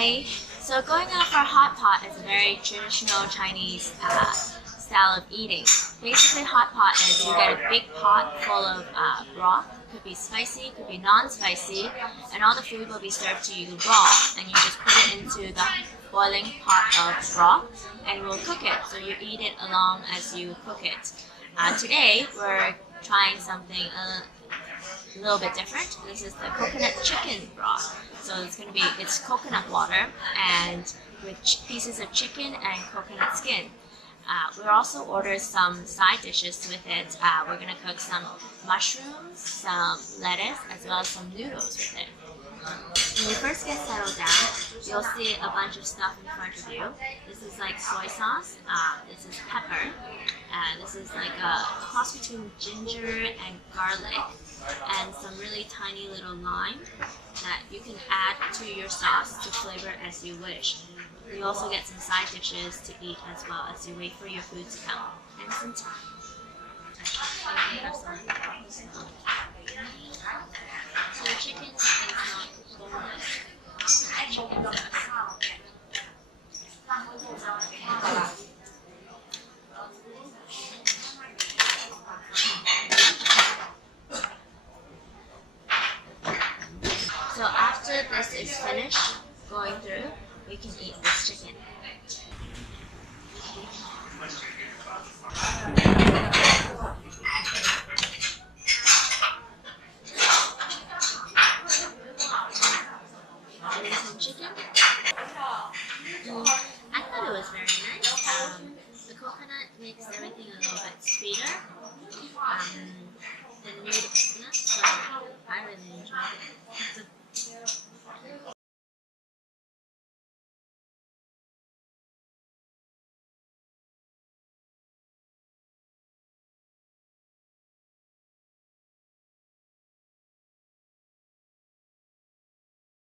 Hi. So going out for hot pot is a very traditional Chinese style of eating. Basically, hot pot is you get a big pot full of broth. Could be spicy, could be non-spicy, and all the food will be served to you raw. And you just put it into the boiling pot of broth, and we'll cook it. So you eat it along as you cook it. Today we're trying something a little bit different. This is the coconut chicken broth. So it's coconut water and with pieces of chicken and coconut skin. We'll also order some side dishes with it. We're going to cook some mushrooms, some lettuce, as well as some noodles with it. When you first get settled down, you'll see a bunch of stuff in front of you. This is like soy sauce, this is pepper, this is like a cross between ginger and garlic, and some really tiny little lime that you can add to your sauce to flavor as you wish. You also get some side dishes to eat as well as you wait for your food to come. And some tea. So the chicken is not boneless. Chicken breast. So after this is finished going through, we can eat this chicken. Some chicken. I thought it was very nice. The coconut makes everything a little bit sweeter.